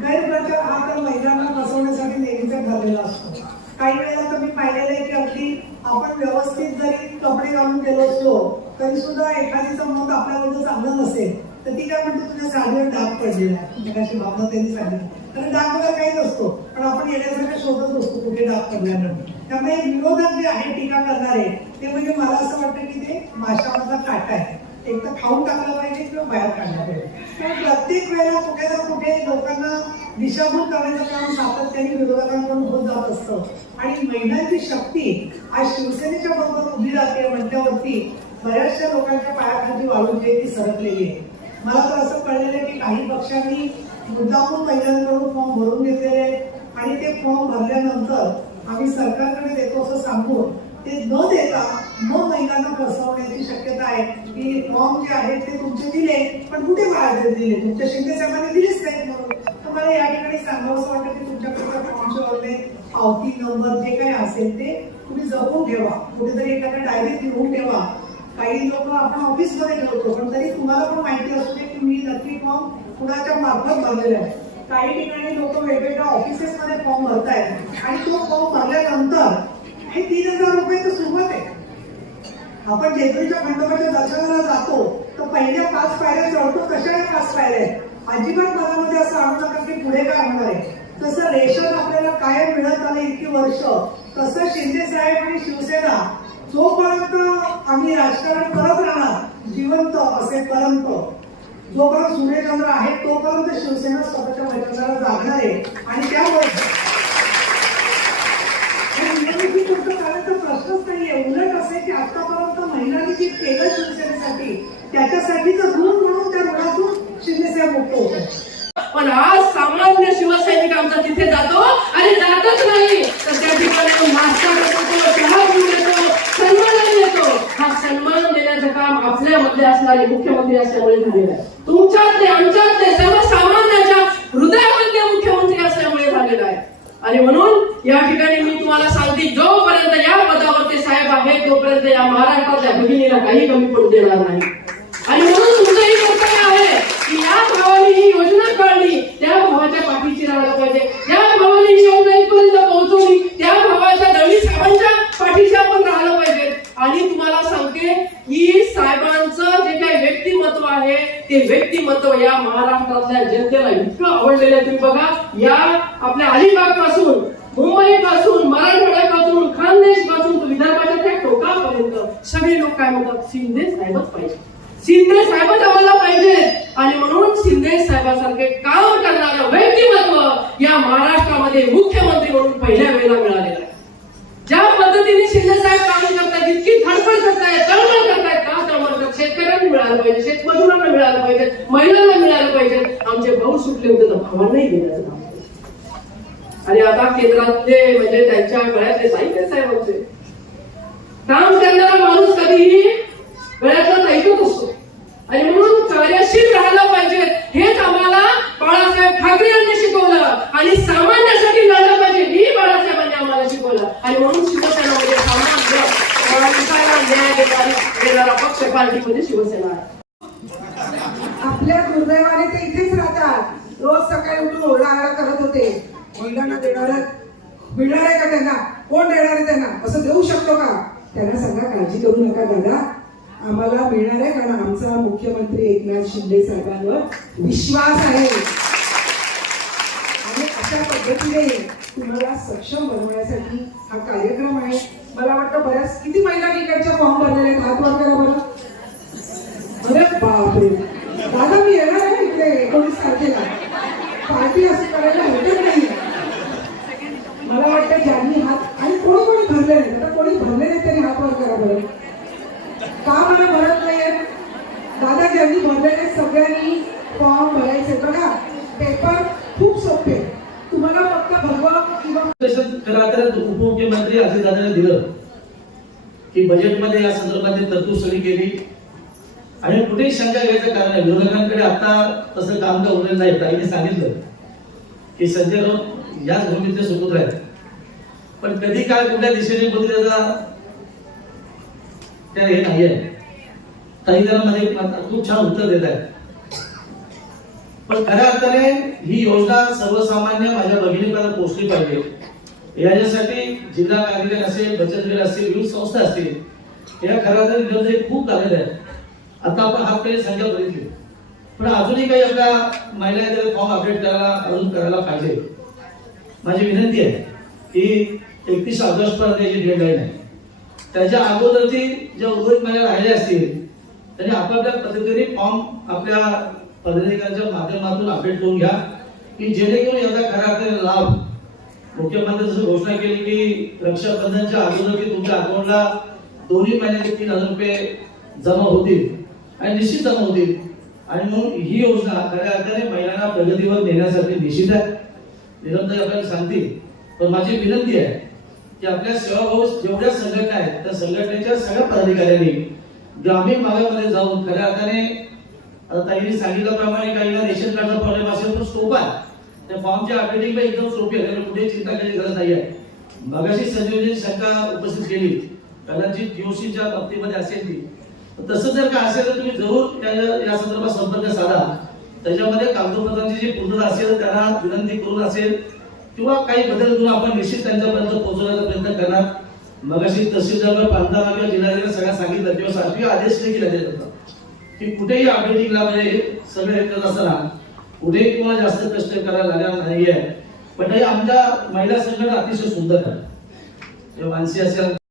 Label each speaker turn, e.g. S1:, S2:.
S1: प्रचार हा तर महिलांना फसवण्यासाठी नेहमीचा ठरलेला असतो. काही वेळेला तर मी पाहिलेलं आहे की अगदी आपण व्यवस्थित जरी कपडे घालून गेलो असलो तरी सुद्धा एखादीचं मत आपल्याबद्दल चांगलं नसेल तर ती काय म्हणते तुझ्या साडीवर डाग पडलेला आहे. भावना त्यांनी सांगितलं. कारण डाग वगैरे काही नसतो पण आपण येण्यासारखं शोधत असतो कुठे डाग पडल्यानंतर त्यामुळे विरोधात जे आहे टीका करणारे ते म्हणजे मला असं वाटतं की ते माशामधला काटा आहे. एक तर खाऊन टाकलं पाहिजे किंवा बाहेर काढलं पाहिजे. पण प्रत्येक वेळेला कुठे ना कुठे लोकांना दिशाभूल करण्याचं काम सातत्याने विरोधकांकडून होत जात असतं. आणि महिलांची शक्ती आज शिवसेनेच्या बरोबर उभी राहते म्हटल्यावरती बऱ्याचशा लोकांच्या पायाखाली वाळून जे आहे ती सरकलेली आहे. मला तर असं कळलेलं आहे की काही पक्षांनी मुद्दामून महिलांकडून फॉर्म भरून घेतलेले आहेत. आणि ते फॉर्म भरल्यानंतर आम्ही सरकारकडे देतो असं सांगून ते न देता मग महिलांना फसवण्याची शक्यता आहे. की फॉर्म जे आहेत ते तुमचे दिले पण कुठे बाळाचे दिले? तुमच्या शिंदे साहेबांनी दिलेच नाहीत म्हणून. तर मला या ठिकाणी सांगावं असं वाटतं की तुमच्याकडे फॉर्मचे वगैरे पावती नंबर जे काही असेल ते तुम्ही जपून ठेवा. कुठेतरी एखाद्या डायरीत लिहून ठेवा. काही लोक आपण ऑफिसमध्ये ठेवतो पण तरी तुम्हाला पण माहिती असू दे की मी नक्की फॉर्म कुणाच्या मार्फत भरलेला आहे. काही ठिकाणी लोक वेगवेगळ्या ऑफिसेसमध्ये फॉर्म भरतायत. आणि तो फॉर्म भरल्यानंतर हे तीन हजार रुपये तर सुरुवात आहे. आपण जेजुरीच्या खंडोबाच्या दर्शनाला जातो तर पहिल्या पाच पायऱ्या चढतो कशा पाच पायऱ्या आहेत? अजिबात मनामध्ये असं आणू नका की पुढे काय होणार आहे. तसं रेशन आपल्याला कायम मिळत आलं इतकी वर्ष. तसं शिंदे साहेब आणि शिवसेना जोपर्यंत आम्ही राजकारण करत राहणार जिवंत असेपर्यंत जोपर्यंत सूर्यचंद्र आहे तोपर्यंत शिवसेना स्वतःच्या मैदानाला जागणार आहे. आणि त्यामुळे आणि निवडणुकीत फक्त करायचा प्रश्नच नाहीये. उलट असे की आतापर्यंत महिलांनी जे केलं शिवसेनेसाठी त्याच्यासाठीच ऋण म्हणून त्या ऋणातून शिंदेसाहेब मुक्त होत
S2: पण आज सामान्य शिवसैनिक आमचा तिथे जातो आणि जातच नाही. तर त्या ठिकाणी नाश्ता करतो चहा पिऊन येतो सन्मान येतो. हा सन्मान देण्याचं काम आपल्यामध्ये असणारे मुख्यमंत्री असल्यामुळे झालेलं आहे. तुमच्यातले आमच्यातले सर्वसामान्याच्या हृदयामधले मुख्यमंत्री असल्यामुळे झालेलं आहे. आणि म्हणून या ठिकाणी मी तुम्हाला सांगते जोपर्यंत या पदावरती साहेब आहेत तोपर्यंत या महाराष्ट्रातल्या भगिनीला काही कमी पडू देणार नाही. आणि म्हणून तुमचं ही कर्तव्य आहे की या भावाने ही योजना काढली त्या भावाच्या पाठीशी राहायला पाहिजे. या भावाने ही योजना इथपर्यंत पोहोचवली त्या भावाच्या दळवी साहेबांच्या पाठीशी आपण राहिलं पाहिजे. आणि तुम्हाला सांगते की साहेबांचं जे व्यक्तिमत्व आहे ते व्यक्तिमत्व या महाराष्ट्रातल्या जनतेला इतकं आवडलेलं तुम्ही बघा या आपल्या अलिबागपासून मुंबई पासून मराठवाड्यापासून खानदेशपासून विदर्भाच्या त्या टोकापर्यंत सगळे लोक काय म्हणतात शिंदे साहेबच पाहिजे. शिंदे साहेबच आम्हाला पाहिजेत आणि म्हणून शिंदे साहेबासारखे काम करणारं व्यक्तिमत्व या महाराष्ट्रामध्ये मुख्यमंत्री म्हणून पहिल्या वेळेला मिळालेलं आहे. ज्या पद्धतीने शिंदे साहेब काम करतायत इतकी धडपड करतायत तळमळ करतायत शेतकऱ्यांना मिळालं पाहिजे शेतमजुरांना मिळालं पाहिजे महिलांना मिळालं पाहिजे. आमचे भाऊ सुटले होते तर भावांनाही देण्याचं काम आणि आता केंद्रातले म्हणजे त्यांच्या गळ्यातले साहित्य साहेबांचे काम करणारा माणूस कधीही गळ्यातला ऐकत असतो. आणि म्हणून कार्यशील राहायला पाहिजे हेच आम्हाला बाळासाहेब ठाकरे यांनी शिकवलं. आणि सामान्यासाठी लढलं पाहिजे ही बाळासाहेबांनी आम्हाला शिकवलं. आणि म्हणून शिवसेनामध्ये सामान्य माणसाला न्याय देणारी देणारा पक्ष पार्टी म्हणजे शिवसेना
S3: आपल्या दुर्दैवाने ते इथेच राहतात. रोज सकाळी उठून ओरडाआरडा करत होते. महिलांना देणार मिळणार आहे का त्यांना? कोण देणार आहे त्यांना? असं देऊ शकतो का? त्यांना सांगा काळजी करू नका दादा. आम्हाला मिळणार आहे कारण आमचा मुख्यमंत्री एकनाथ शिंदे साहेबांवर विश्वास आहे. आणि अशा पद्धतीने तुम्हाला सक्षम बनवण्यासाठी हा कार्यक्रम आहे. मला वाटतं बऱ्याच किती महिलांनी इकडच्या फॉर्म भरलेले आहेत? हात वर करा बरं. बापरे. दादा मी येणार आहे इकडे एकोणीस तारखेला. पार्टी असं करायला हरकत नाही. मला वाटतं ज्यांनी हात आणि कोणी कोणी भरले नाही आता कोणी भरले नाही तरी हात वर करा बरं. का मला भरत नाहीये दादा ज्यांनी भरलेले सगळ्यांनी फॉर्म भरायचे बघा पेपर खूप सोपे तुम्हाला फक्त भरवा किंवा
S4: तसं तर उपमुख्यमंत्री अजितदादांनी दिलं. की बजेटमध्ये या संदर्भातील तरतूद सगळी केली. आणि कुठेही शंका घ्यायचं कारण नाही. विरोधकांकडे आता तसं काम का उरलेलं नाही. ताईने सांगितलं की संजय राऊत याच भूमीचे सुपुत्र आहेत पण कधी काय कुठल्या दिशेने बदलायचा त्या हे नाही आहे ताई जरा मध्ये खूप छान उत्तर देत आहेत. पण खऱ्या अर्थाने ही योजना सर्वसामान्य माझ्या भगिनीपर्यंत पोहोचली पाहिजे. याच्यासाठी जिल्हा कार्यालय असेल बचत गट असेल विविध संस्था असतील. या खऱ्या अर्थाने खूप झालेल्या आहेत. आता आपण हातकडी संख्या बघितली. पण अजूनही काही आपल्या महिला फॉर्म अपडेट करायला अजून करायला पाहिजे. माझी विनंती आहे की एकतीस ऑगस्ट पर्यंत याची डेडलाईन आहे. त्याच्या अगोदरची ज्या उर्वरित महिला राहिल्या असतील त्यांनी आपापल्या पद्धतीने फॉर्म आपल्या पदाधिकाऱ्यांच्या माध्यमातून अपडेट करून घ्या की जेणेकरून याचा खऱ्या अर्थाने लाभ मुख्यमंत्री जसं घोषणा केली की रक्षाबंधनच्या अगोदर की तुमच्या अकाउंटला दोन्ही महिन्याचे तीन हजार रुपये जमा होतील. आणि निश्चित जमवतील आणि म्हणून ही योजना खऱ्या अर्थाने महिलांना प्रगतीवर नेण्यासाठी निश्चित आहे. निरंतर आपल्याला सांगतील. पण माझी विनंती आहे की आपल्या सेवाभाऊ जेवढ्या संघटना आहेत त्या संघटनेच्या सगळ्या पदाधिकाऱ्यांनी ग्रामीण भागामध्ये जाऊन खऱ्या अर्थाने आता ताईने सांगितल्याप्रमाणे काहींना रेशन कार्डचा प्रॉब्लेम असेल तर सोप आहे. त्या फॉर्मच्या अपडेटिंग एकदम सोपी आहे. त्याला कुठेही चिंता करण्याची गरज नाही आहे मगाशी संजीवनी शंका उपस्थित केली. कदाचित जीओसीच्या बाबतीमध्ये असेल ती. तसं जर का असेल तर तुम्ही जरूर या- या संदर्भात संपर्क साधा. त्याच्यामध्ये कागदपत्रांची जी पूर्ण असेल त्यांना विनंती करून असेल किंवा काही बदल करून आपण निश्चित त्यांच्यापर्यंत पोहोचवण्याचा प्रयत्न करणार. मगाशी तहसीलदार प्रांताला किंवा जिल्हाधिकारी सगळ्या सांगितलं किंवा शासकीय आदेश देखील आले जातात की कुठेही अपडेटिंगला म्हणजे सगळे करत असताना कुठेही तुम्हाला जास्त कष्ट करायला लागणार नाहीये. पण हे आमच्या महिला संघटना अतिशय सुंदर आहे. म्हणजे मानसी असेल